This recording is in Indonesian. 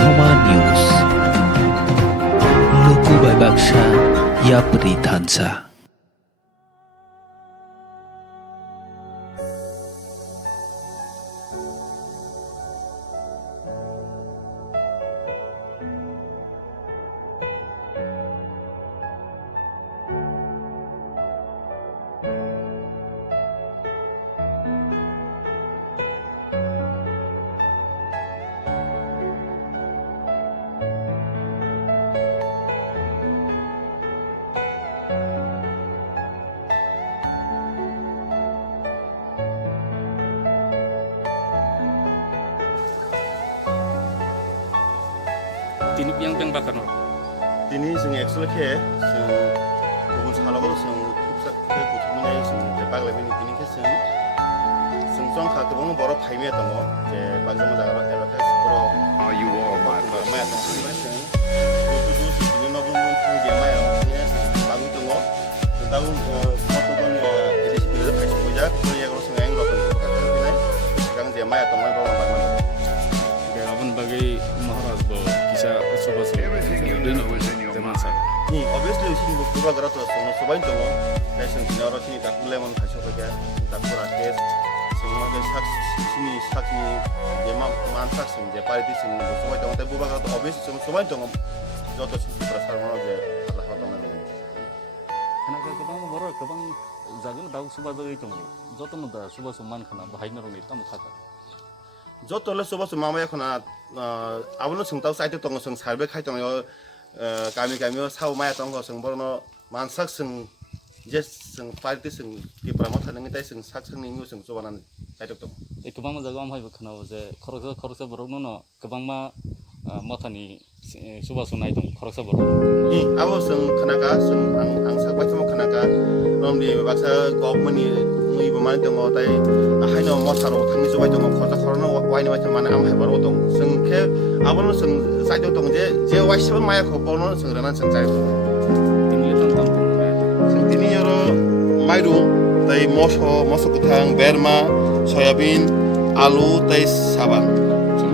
Thoma News. Luku Bai Baksa Yapri Thansa. Tini piang bakar no. Dini जों एक्सुअल के जों गुबुन सालावबो जों खुबसा के गुथुमनाय जों जे बागलायबायनि दिनि के जों जंखा गोबां बर' फाइमे दङ जे बागजामा जाग्रा एबाखाय बर' Are you all my माया दङ जों बिनि नबुन थांगे माया बागु दङ दाउ मटबन एडिसिबल फाइस फुजा गयागो जों एंग्रो खाथारबिनाय सिगां जे माया दङ बर' बागमान Abang bagai Maharaj bo kisah coba dino teman ni obviously sini buku bagra to sono sobain to dai sing dinaro sini tak lemon khaso baga tak pura kes sing ma dai sak sini sak ni je man sak sing je parity sing sobai to tai bu bagra to obviously sing sobain to joto sing prasar mono je Allah ha tong Karena kebang baru kebang jaga tahu subah jaga itu, joto muda subah suman kena bahaya nurun itu mukhata. joto le soba suma ma khona abono sing tau saite tong sing sarbe khai tong yo kami sau ma tong go sing borno man sak sing je sing parity sing ki prama thanang tai sing sak sing ningu sing sobanan saite tong Kebang jaga am hai kena je koroksa baru nono kebang ma matani subah sunai itu koroksa baru. ni abo sing khanaka sing ang sak bai tong khanaka nomdi baksa government ni ngi bo man tong tai haino mosaro thangni sobai tong khorja khorno waini wai tong man am hai baro tong sing ke abono sing saite tong je wai siba maya kho bono sing ranan sing chai Tinggi tentang sing tini yoro mairu tai moso kuthang berma soyabin alu tai saban so